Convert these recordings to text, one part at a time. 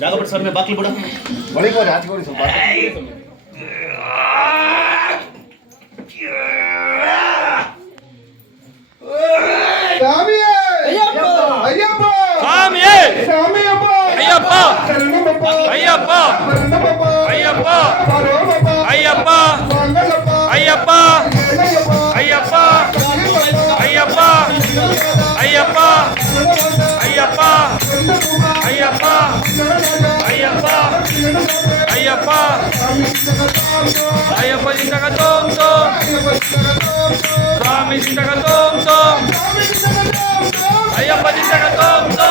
जागपट sir में बाकी बड़ा बड़ी को रात को सब स्वामी अय्यप्पा अय्यप्पा स्वामी स्वामी अय्यप्पा शरणमप्पा अय्यप्पा शरणमप्पा अय्यप्पा परोमप्पा अय्यप्पा मंगलप्पा अय्यप्पा अय्यप्पा अय्यप्पा अय्यप्पा अय्यप्पा अय्यप्पा अय्यप्पा अय्यप्पा अय्यप्पा जिंदगा तुम तो स्वामी जिंदगा तुम तो अय्यप्पा जिंदगा तुम तो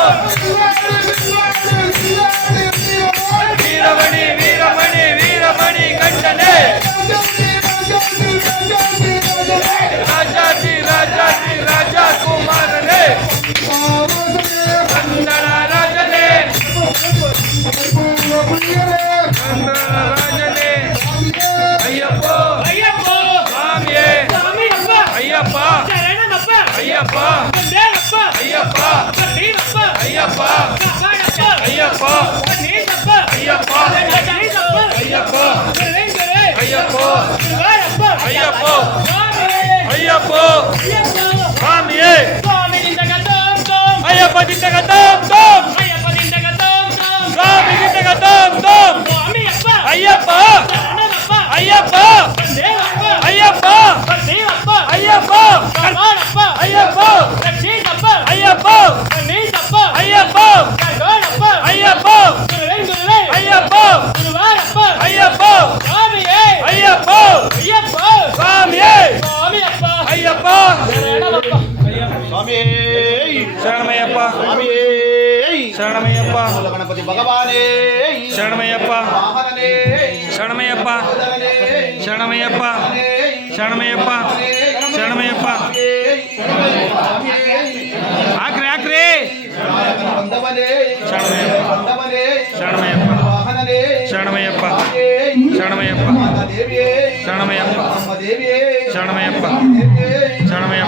वीरमणि वीरमणि वीरमणि कंठने राजाजी राजाजी राजा कुमार ने कंदरा राजने कंदरा राजने अय्यप्पा अय्यप्पा स्वामी अय्यप्पा अय्यप्पा अय्यप्पा अय्यप्पा अय्यप्पा अय्यप्पा अय्यप्पा अय्यप्पा अय्यप्पा अय्यप्पा स्वामी अय्यप्पा जिंदगा तुम स्वामी जिंदगा तुम अय्यप्पा अय्यप्पा अय्यप्पा अय्यप्पा अय्यप्पा अय्यप्पा अय्यप्पा अय्यप्पा अय्यप्पा अय्यप्पा अय्यप्पा स्वामी अय्यप्पा स्वामी शरणमयप्पा स्वामी शरणमयप्पा गणपति भगवाने शरणमयप्पा शरणमयप्पा शरणमयप्पा शरणमयप्पा शरणमयप्पा आक्रे आक्रे शरणमयप्पा